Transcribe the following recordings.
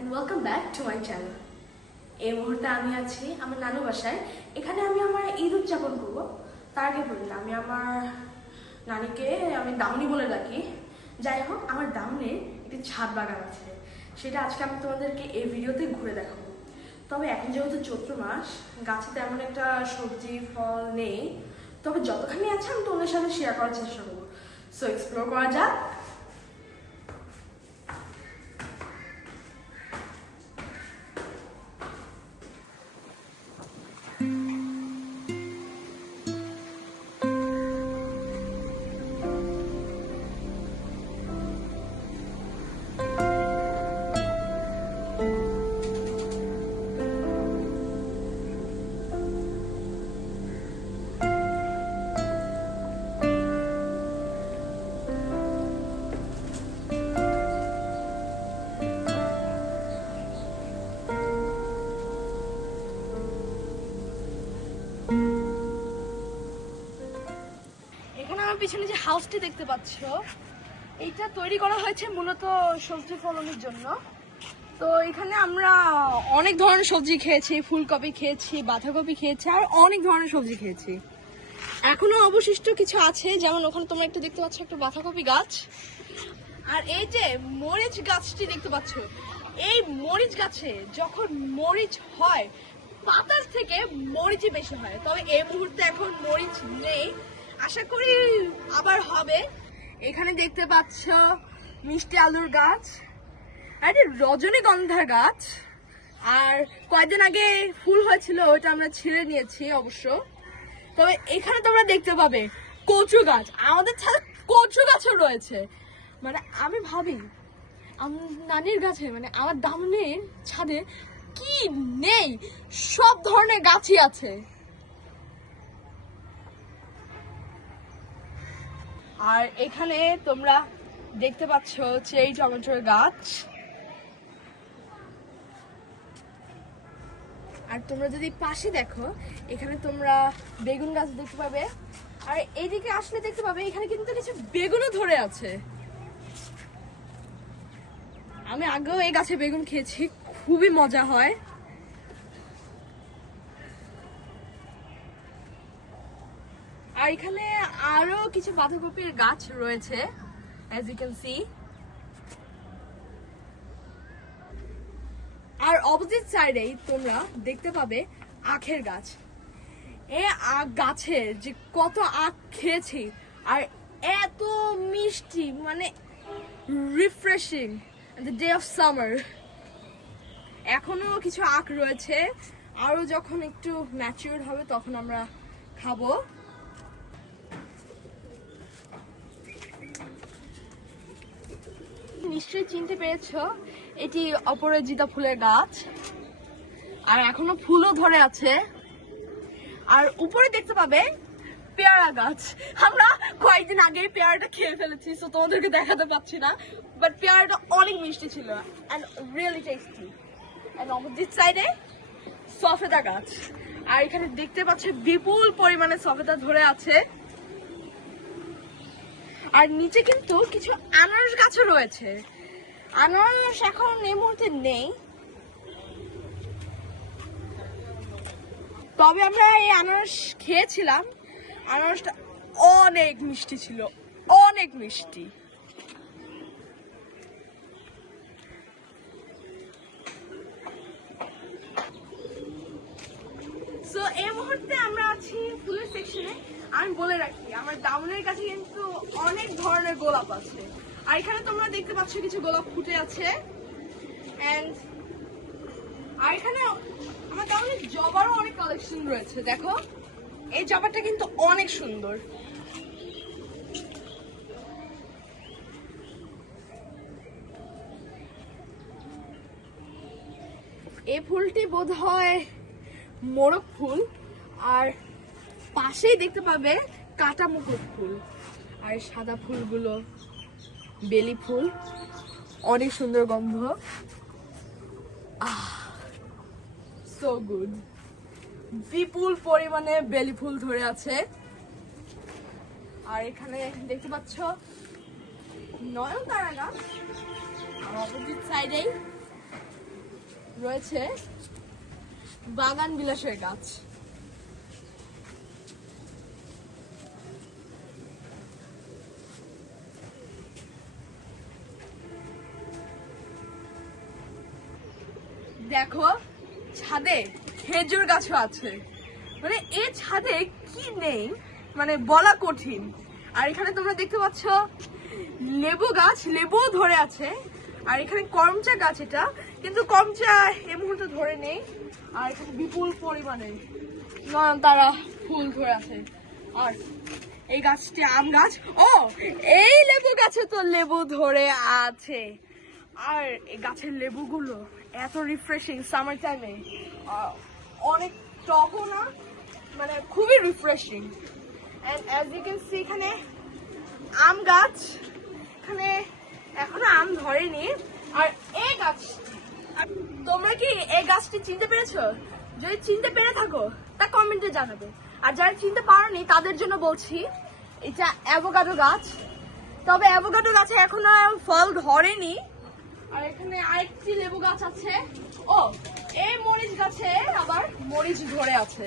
and welcome back to my channel. এই মুহূর্তে আমি আছি আমার নানু বাসায়। এখানে আমি আমার ঈদ উদযাপন করব। তার আগে বলি আমি আমার নানিকে আমি দামনি বলে ডাকি। যাই হোক, আমার দামনে একটি ছাদ বাগান আছে, সেটা আজকে আমি তোমাদেরকে এই ভিডিওতে ঘুরে দেখাবো। তবে এখন যেহেতু চৈত্র মাস, গাছে তেমন একটা সবজি ফল নেই, তবে যতখানি আছে আমি তোমাদের সাথে শেয়ার করার চেষ্টা করবো। সো এক্সপ্লোর করা যাক। পিছনে যে হাউসটি দেখতে পাচ্ছ, এইটা তৈরি করা হয়েছে মূলত সবজি ফলনের জন্য। তো এখানে আমরা অনেক ধরনের সবজি খেয়েছি, ফুলকপি খেয়েছি, বাঁধাকপি খেয়েছি, আর অনেক ধরনের সবজি খেয়েছি। এখনো অবশিষ্ট কিছু আছে, যেমন ওখানে তোমরা একটু দেখতে পাচ্ছ একটা বাঁধাকপি গাছ, আর এই যে মরিচ গাছটি দেখতে পাচ্ছ। এই মরিচ গাছে যখন মরিচ হয়, পাতার থেকে মরিচই বেশি হয়। তবে এই মুহূর্তে এখন মরিচ নেই, আশা করি আবার হবে। এখানে দেখতে পাচ্ছ মিষ্টি আলুর গাছ, আর রজনীগন্ধার গাছ, আর কয়েকদিন আগে ফুল হয়েছিল, ওইটা আমরা ছিঁড়ে নিয়েছি অবশ্য। তবে এখানে তোমরা দেখতে পাবে কচু গাছ, আমাদের ছাদে কচু গাছও রয়েছে। মানে আমি ভাবি আমার নানির গাছে, মানে আমার দামনের ছাদে কি নেই, সব ধরনের গাছই আছে। আর এখানে তোমরা দেখতে পাচ্ছ চেরি টমেটোর গাছ, আর তোমরা যদি পাশে দেখো এখানে তোমরা বেগুন গাছ দেখতে পাবে, আর এইদিকে আসলে দেখতে পাবে এখানে কিন্তু কিছু বেগুনও ধরে আছে। আমি আগেও এই গাছে বেগুন খেয়েছি, খুবই মজা হয়। আর এখানে আরো কিছু বাঁধাকপির গাছ রয়েছে, as you can see। আর অপোজিট সাইডেই তোমরা দেখতে পাবে আখের গাছ। এই আখ গাছে যে কত আখ খেয়েছি, আর এত মিষ্টি, মানে refreshing the day of summer. এখনো কিছু আখ রয়েছে, আরো যখন একটু ম্যাচিউর হবে তখন আমরা খাবো। নিশ্চয়ই চিনতে পেরেছো, এটি অপরাজিতা ফুলের গাছ, আর এখনো ফুলও ধরে আছে। আর উপরে দেখতে পাবে পেয়ারা গাছ। আমরা কয়েকদিন আগে পেয়ারাটা খেয়ে ফেলেছি, সো তোমাদেরকে দেখাতে পাচ্ছি না, বাট পেয়ারাটা অনেক মিষ্টি ছিল and really tasty. And opposite সাইডে সফেদা গাছ, আর এখানে দেখতে পাচ্ছ বিপুল পরিমাণে সফেদা ধরে আছে। আর নিচে কিন্তু কিছু আনারস গাছও রয়েছে। আনারস এখন এই মুহূর্তে নেই, তবে আমরা এই আনারস খেয়েছিলাম। আনারসটা অনেক মিষ্টি ছিল, অনেক মিষ্টি। সো এই মুহূর্তে আমরা আছি ফুলের সেকশনে। আমি বলে রাখি আমার দামনের কাছে কিন্তু অনেক ধরনের গোলাপ আছে, আর এখানে তোমরা দেখতে পাচ্ছ কিছু গোলাপ ফুটে আছে। আর এখানে আমার দামনের জবারও অনেক কালেকশন রয়েছে। দেখো এই জবাটা কিন্তু অনেক সুন্দর। এই ফুলটি বোধহয় মোরগ ফুল, আর পাশেই দেখতে পাবে কাটা মুকুট ফুল, আর সাদা ফুলগুলো বেলি ফুল, অনেক সুন্দর গন্ধ। So good. বিপুল পরিমাণে বেলি ফুল ধরে আছে, আর এখানে দেখতে পাচ্ছ নয়নতারা গাছ, আর অপোজিট সাইডেই রয়েছে বাগান বিলাসের গাছ। দেখো ছাদে খেজুর গাছও আছে, মানে এই ছাদে কি নেই মানে বলা কঠিন। আর এখানে তোমরা দেখতে পাচ্ছ লেবু গাছ, লেবুও ধরে আছে। আর এখানে করমচা গাছ, এটা কিন্তু করমচা এই মুহূর্তে ধরে নেই। আর এখানে বিপুল পরিমাণে তারা ফুল ধরে আছে। আর এই গাছটি আম গাছ, ও এই লেবু গাছে তো লেবু ধরে আছে। আর এই গাছের লেবুগুলো এত রিফ্রেশিং সামার টাইমে, অনেক টকও না, মানে খুবই refreshing. And as you can see এখানে আম গাছ, এখানে এখনো আম ধরেনি। আর এই গাছটি, তোমরা কি এই গাছটি চিনতে পেরেছো? যদি চিনতে পেরে থাকো তা কমেন্টে জানাবে। আর যারা চিনতে পারোনি তাদের জন্য বলছি, এটা অ্যাভোকাডো গাছ। তবে অ্যাভোকাডো গাছে এখনো ফল ধরেনি। আর এখানে আরেকটি লেবু গাছ আছে। ও এই মরিচ গাছে আবার মরিচ ধরে আছে।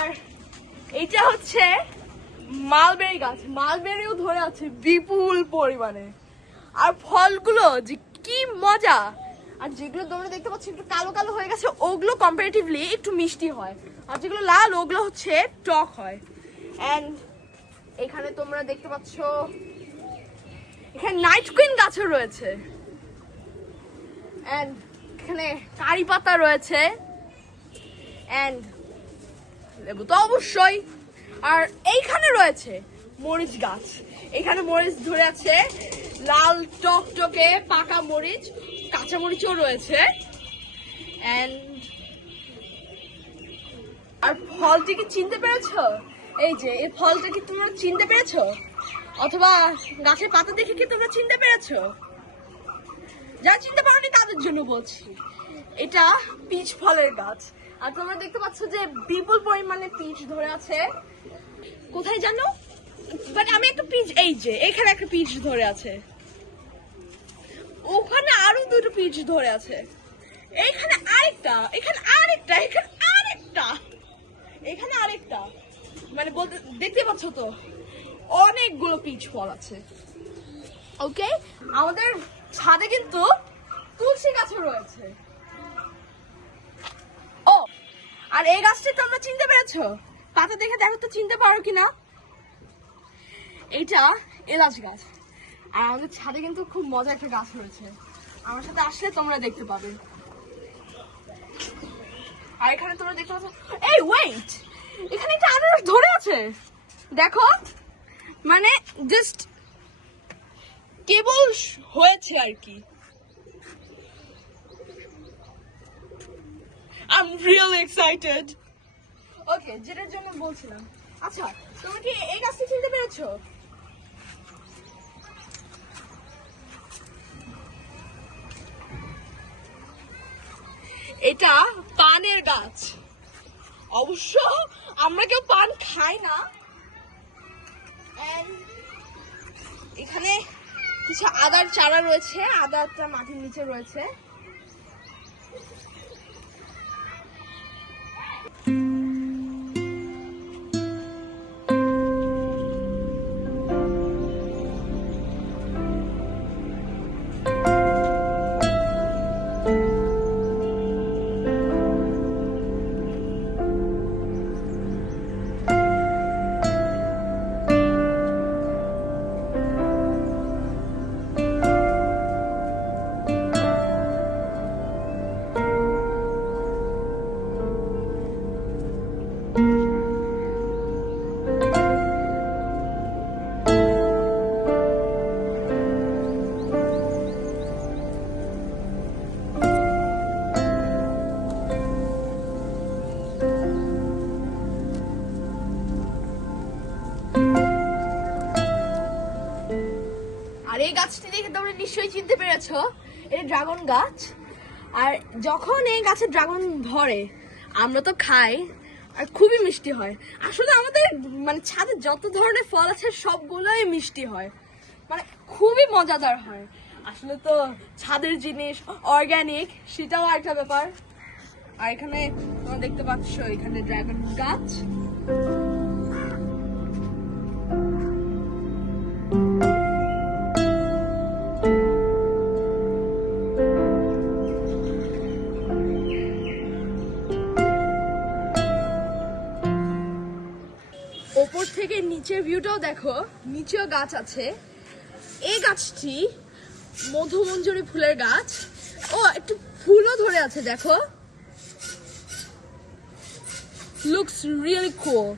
আর এইটা হচ্ছে মালবেরি গাছ, মালবেরিও ধরে আছে বিপুল পরিমাণে। আর ফলগুলো যে কি মজা! আর যেগুলো তোমরা দেখতে পাচ্ছ একটু কালো কালো হয়ে গেছে, ওগুলো কম্পারেটিভলি একটু মিষ্টি হয়। আর যেগুলো লাল ওগুলো হচ্ছে টক হয়। এন্ড এখানে তোমরা দেখতে পাচ্ছ এখানে নাইট কুইন গাছও রয়েছে। এন্ড এখানে কারি পাতা রয়েছে। এন্ড লেবু তো অবশ্যই। আর এইখানে রয়েছে মরিচ গাছ, এখানে মরিচ ধরে আছে, লাল টকটকে পাকা মরিচ, কাঁচা মরিচও রয়েছে। এন্ড আর ফলটি কি চিনতে পেরেছো? এই যে এই ফলটা কি তোমরা চিনতে পেরেছো? অথবা গাছের পাতা দেখে কি তোমরা চিনতে পেরেছো? যারা চিনতে পারোনি তাদের জন্য বলছি, এটা পিচ ফলের গাছ। আর তোমরা দেখতে পাচ্ছ যে বিপুল পরিমাণে পিচ ধরে আছে। কোথায় জানো? বাট আমি একটা পিচ, এই যে এখানে একটা পিচ ধরে আছে, ওখানে আরো দুটো পিচ ধরে আছে, এইখানে আরেকটা, এখানে আরেকটা, এখানে আরেকটা, এখানে আরেকটা, মানে বলতে দেখতে পাচ্ছ তো অনেকগুলো পিচ ফল আছে। ওকে, আমাদের ছাদে কিন্তু তুলসী গাছও রয়েছে। ও আর এই গাছটি তোমরা চিনতে পেরেছো? পাতা দেখে দেখো তো চিনতে পারো কিনা। এইটা এলাচ গাছ। আর আমাদের ছাদে কিন্তু খুব মজার একটা গাছ রয়েছে, আমার সাথে আসলে তোমরা দেখতে পাবে। আর এখানে তোমরা দেখতে পাচ্ছ, এই ওয়েট, এখানে একটা আনারস ধরে আছে দেখো, মানে জাস্ট কেবল হয়েছে আর কি। I'm really excited. ওকে, যেটার জন্য বলছিলাম, আচ্ছা তোমরা কি এই গাছটি চিনতে পেরেছো? এটা পানের গাছ। অবশ্য আমরা কেউ পান খাই না। এখানে কিছু আদার চারা রয়েছে, আদারটা মাটির নিচে রয়েছে। এই গাছটি দেখে তোমরা নিশ্চয়ই চিনতে পেরেছো, এটা ড্রাগন গাছ। আর যখন এই গাছে ড্রাগন ধরে আমরা তো খাই, আর খুবই মিষ্টি হয়। আসলে আমাদের মানে ছাদে যত ধরনের ফল আছে সবগুলোই মিষ্টি হয়, মানে খুবই মজাদার হয়। আসলে তো ছাদের জিনিস অর্গানিক, সেটাও একটা ব্যাপার। আর এখানে তোমরা দেখতে পাচ্ছ এখানে ড্রাগন গাছ। ওপর থেকে নিচের ভিউটাও দেখো, নিচেও গাছ আছে। এই গাছটি মধুমঞ্জরি ফুলের গাছ। ও, একটু ফুলও ধরে আছে, দেখো। লুকস রিয়েলি কুল।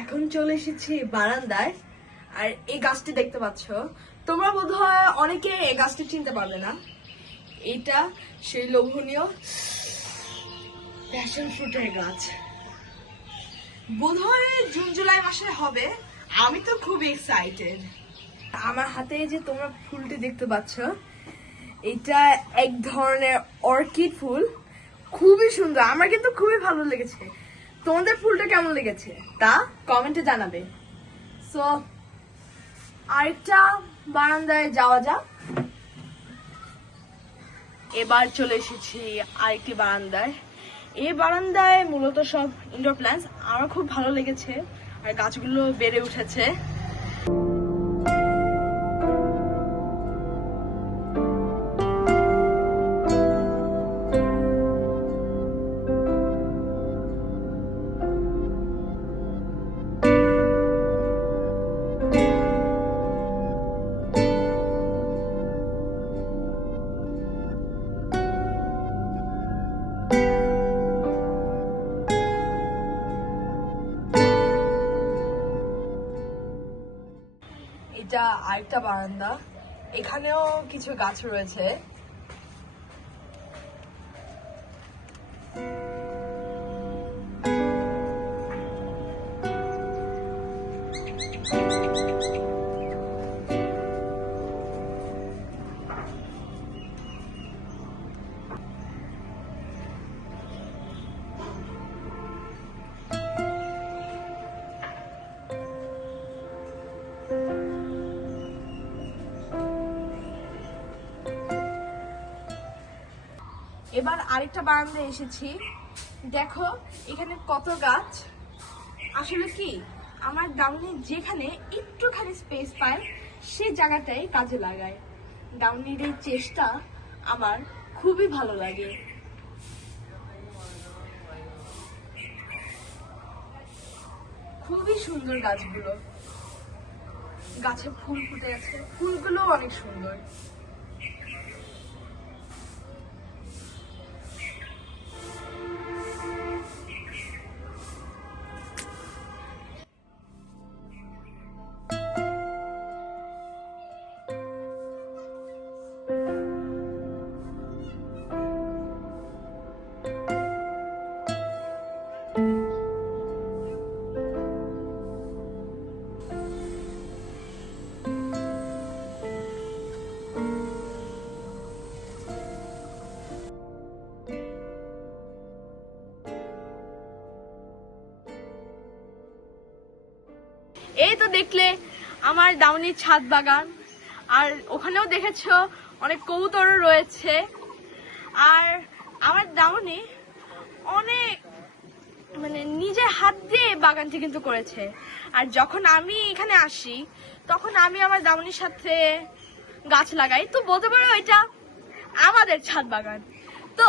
এখন চলে এসেছি বারান্দায়, আর এই গাছটি দেখতে পাচ্ছ। তোমরা বোধহয় অনেকে এই গাছটি চিনতে পারবে না। এটা সেই লোভনীয় প্যাশন ফ্রুটের গাছ। বোধহয় জুন জুলাই মাসে হবে। আমি তো খুবই এক্সাইটেড। আমার হাতে যে তোমরা ফুলটি দেখতে পাচ্ছ, এটা এক ধরনের অর্কিড ফুল, খুবই সুন্দর। আমার কিন্তু খুবই ভালো লেগেছে। তোমাদের ফুলটা কেমন লেগেছে তা কমেন্টে জানাবে। সো আরেকটা বারান্দায় যাওয়া যাক। এবার চলে এসেছি আরেকটি বারান্দায়। এই বারান্দায় মূলত সব ইনডোর প্ল্যান্টস। আমার খুব ভালো লেগেছে, আর গাছগুলো বেড়ে উঠেছে। এটা আরেকটা বারান্দা, এখানেও কিছু গাছ রয়েছে। এবার আরেকটা বারান্দায় এসেছি। দেখো এখানে কত গাছ। আসলে কি, আমার দাউনি যেখানে একটুখানি স্পেস পায় সে জায়গাটাই কাজে লাগায়। দাউনির এই চেষ্টা আমার খুবই ভালো লাগে। খুবই সুন্দর গাছগুলো, গাছে ফুল ফুটে আছে, ফুলগুলো অনেক সুন্দর। এই তো দেখলে আমার দাউনির ছাদ বাগান, আর ওখানেও দেখেছো অনেক কবুতরও রয়েছে। আর আমার দাউনি অনেক নিজের হাত দিয়ে বাগানটি কিন্তু করেছে। আর যখন আমি এখানে আসি তখন আমি আমার দাউনির সাথে গাছ লাগাই, তো বলতে পারো এটা আমাদের ছাদ বাগান। তো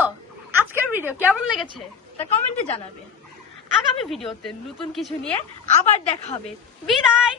আজকের ভিডিও কেমন লেগেছে তা কমেন্টে জানাবে। আগামী ভিডিওতে নতুন কিছু নিয়ে আবার দেখা হবে। বিদায়।